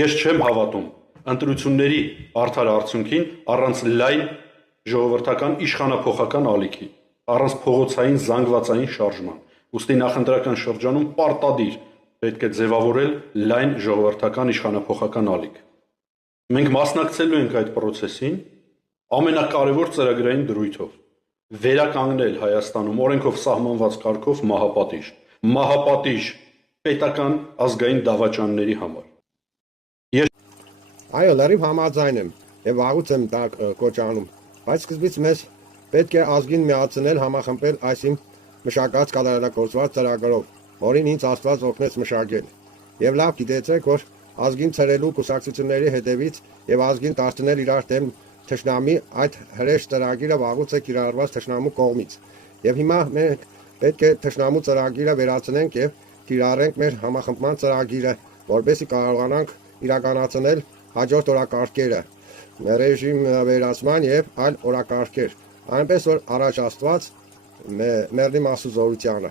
Ես չեմ հավատում ընտրությունների արդար արդյունքին առանց լայն ժողովրդական իշխանափոխական ալիքի, առանց փողոցային զանգվածային շարժման, ուստի նախընտրական շրջանում պարտադիր պետք է ձևավորել լայն ժողովրդական իշխանափոխական ալիք։ Մենք մասնակցելու ենք այդ պրոցեսին ամենակարևոր ծրագրային դրույթով, վերականգնել Հայաստանում օրենքով սահմանված կարգով մահապատիժ պետական ազգային դավաճանների համար։ Այո, լրիվ համաձայն եմ եւ վաղուց եմ դա կոչանում, բայց սկզբից մեզ պետք է ազգին միացնել, համախմբել այս իմ մշակած կատարելագործված ծրագրով, որին ինձ Աստված օգնեց մշակել։ Եվ լավ գիտեցեք, որ ազգին ցրելու կուսակցությունների հետևից եւ ազգին դարձնել իրար դեմ թշնամի այդ հրեշ ծրագիրը վաղուց է կիրառված թշնամու կողմից։ Եվ հիմա մենք պետք է թշնամու ծրագիրը վերացնենք եւ կիրառենք մեր համախմբման ծրագիրը, որովհետեւ կարողանանք իրականացնել հաջորդ օրակարգերը, ռեժիմ վերացման եւ այլ օրակարգեր, այնպես որ առաջ Աստված մեռնի Մասու զորությանը։